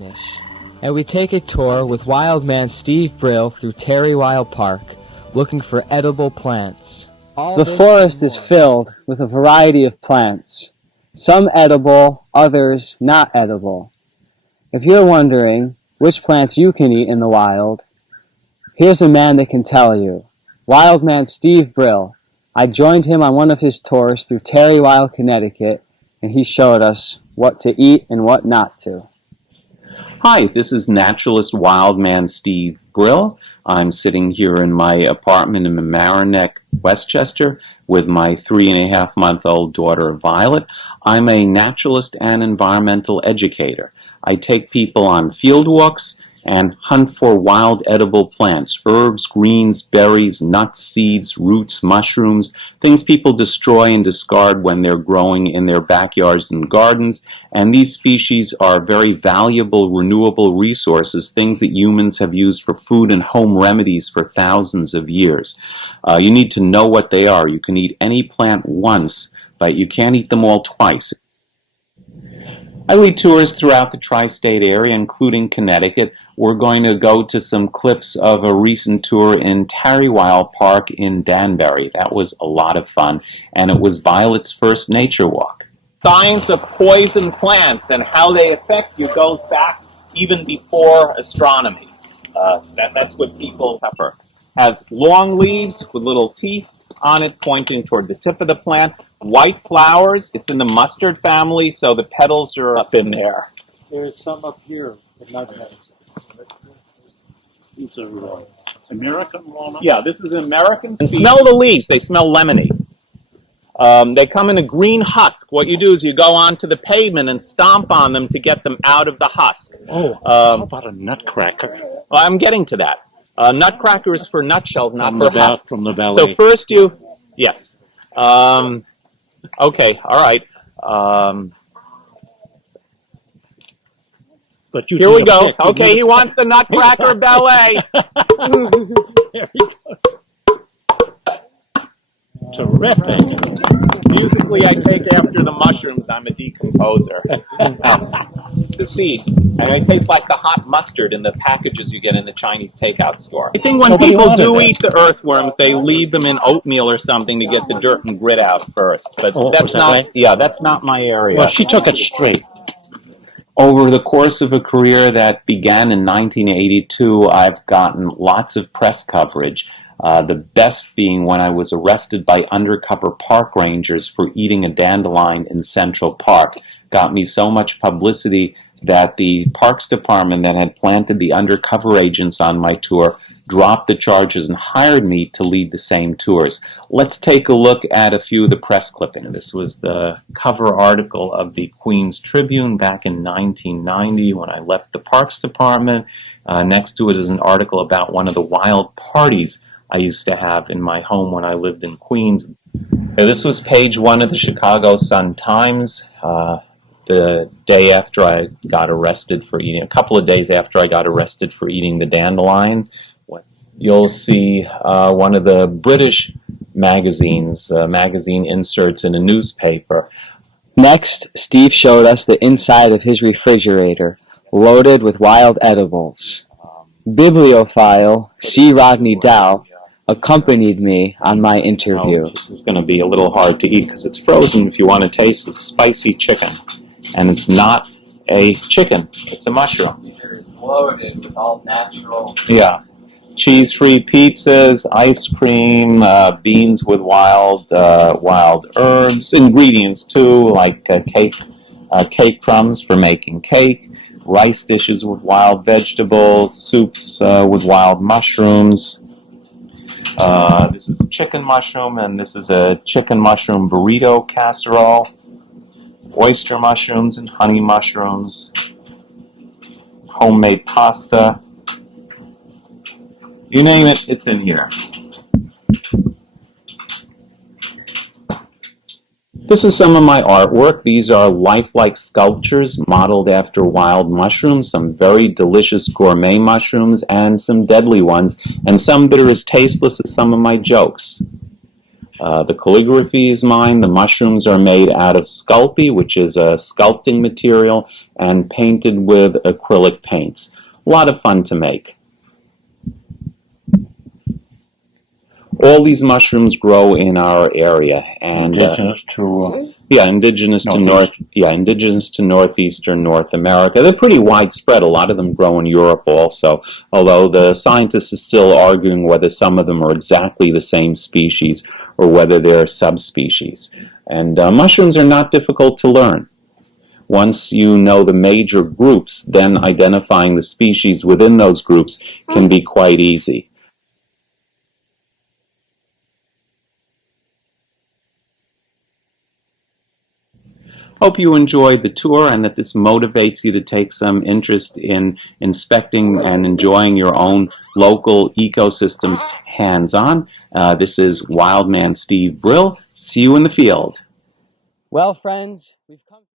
finish, and we take a tour with wild man Steve Brill through Tarrywile Park, looking for edible plants. The forest is filled with a variety of plants, some edible, others not edible. If you're wondering which plants you can eat in the wild, here's a man that can tell you. Wild man Steve Brill. I joined him on one of his tours through Tarrywile, Connecticut, and he showed us what to eat and what not to. Hi, this is naturalist wildman Steve Brill. I'm sitting here in my apartment in Mamaroneck, Westchester, with my 3.5-month-old daughter, Violet. I'm a naturalist and environmental educator. I take people on field walks and hunt for wild edible plants, herbs, greens, berries, nuts, seeds, roots, mushrooms, things people destroy and discard when they're growing in their backyards and gardens. And these species are very valuable, renewable resources, things that humans have used for food and home remedies for thousands of years. You need to know what they are. You can eat any plant once, but you can't eat them all twice. I lead tours throughout the tri-state area, including Connecticut. We're going to go to some clips of a recent tour in Tarrywile Park in Danbury. That was a lot of fun, and it was Violet's first nature walk. Science of poison plants and how they affect you goes back even before astronomy. That's what people pepper. Has long leaves with little teeth on it pointing toward the tip of the plant. White flowers. It's in the mustard family, so the petals are up in there. There's some up here, but not petals. These are American walnut? Yeah, this is an American species. And smell the leaves. They smell lemony. They come in a green husk. What you do is you go onto the pavement and stomp on them to get them out of the husk. Oh, how about a nutcracker? Well, I'm getting to that. Nutcracker is for nutshells, not for husks. From the valley. So first you, yes. Okay, all right. But you here we go. Okay, he wants the Nutcracker ballet. There we go. Terrific. Musically, I take after the mushrooms. I'm a decomposer. The seeds. And they taste like the hot mustard in the packages you get in the Chinese takeout store. I think when people do eat the earthworms, they leave them in oatmeal or something to get the dirt and grit out first. But that's not, right? Yeah, that's not my area. Well, she took it straight. Over the course of a career that began in 1982, I've gotten lots of press coverage. The best being when I was arrested by undercover park rangers for eating a dandelion in Central Park. Got me so much publicity that the Parks Department that had planted the undercover agents on my tour dropped the charges and hired me to lead the same tours. Let's take a look at a few of the press clippings. This was the cover article of the Queens Tribune back in 1990 when I left the Parks Department. Next to it is an article about one of the wild parties I used to have in my home when I lived in Queens. This was page 1 of the Chicago Sun-Times. The day after I got arrested for eating, a couple of days after I got arrested for eating the dandelion. You'll see one of the British magazines, magazine inserts in a newspaper. Next, Steve showed us the inside of his refrigerator, loaded with wild edibles. Bibliophile C. Rodney Dow accompanied me on my interview. Oh, this is going to be a little hard to eat because it's frozen. If you want to taste the spicy chicken, and it's not a chicken, it's a mushroom. It's loaded with all natural. Yeah. Cheese-free pizzas, ice cream, beans with wild herbs, ingredients too, like cake crumbs for making cake, rice dishes with wild vegetables, soups with wild mushrooms. This is a chicken mushroom, and this is a chicken mushroom burrito casserole, oyster mushrooms and honey mushrooms, homemade pasta. You name it, it's in here. This is some of my artwork. These are lifelike sculptures modeled after wild mushrooms, some very delicious gourmet mushrooms, and some deadly ones, and some that are as tasteless as some of my jokes. The calligraphy is mine. The mushrooms are made out of sculpey, which is a sculpting material, and painted with acrylic paints. A lot of fun to make. All these mushrooms grow in our area, and Indigenous to indigenous to northeastern North America. They're pretty widespread. A lot of them grow in Europe also, although the scientists are still arguing whether some of them are exactly the same species or whether they're subspecies. And mushrooms are not difficult to learn. Once you know the major groups, then identifying the species within those groups can be quite easy. Hope you enjoyed the tour and that this motivates you to take some interest in inspecting and enjoying your own local ecosystems hands-on. This is Wildman Steve Brill. See you in the field. Well, friends, we've come